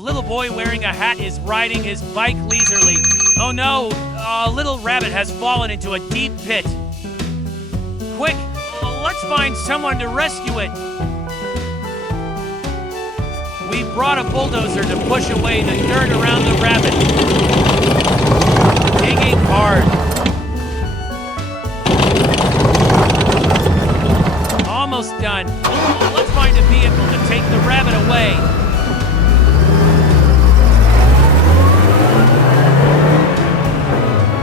little boy wearing a hat is riding his bike leisurely. Oh no, a little rabbit has fallen into a deep pit. Quick, let's find someone to rescue it. We brought a bulldozer to push away the dirt around the rabbit. Digging hard. Almost done. Let's find a vehicle to take the rabbit away.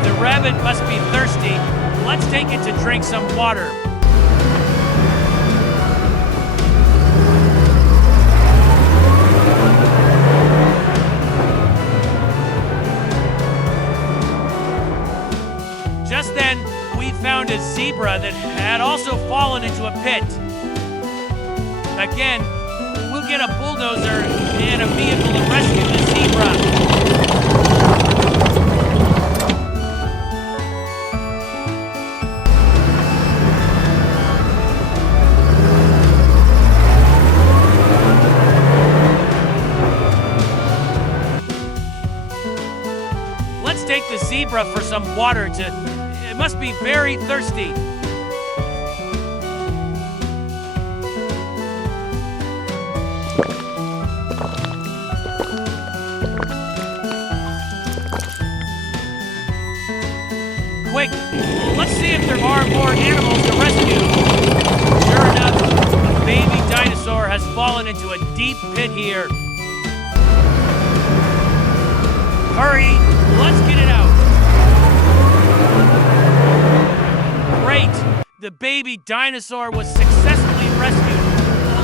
The rabbit must be thirsty. Let's take it to drink some water. Just then, we found a zebra that had also fallen into a pit. Again, we'll get a bulldozer and a vehicle to rescue the zebra. Let's take the zebra for some water it must be very thirsty. Quick, let's see if there are more animals to rescue. Sure enough, a baby dinosaur has fallen into a deep pit here. Hurry, let's get it out. Great, the baby dinosaur was successfully rescued.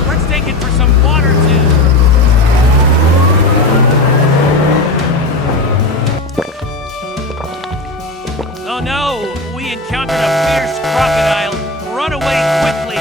Let's take it for some water too. Oh no, we encountered a fierce crocodile. Run away quickly.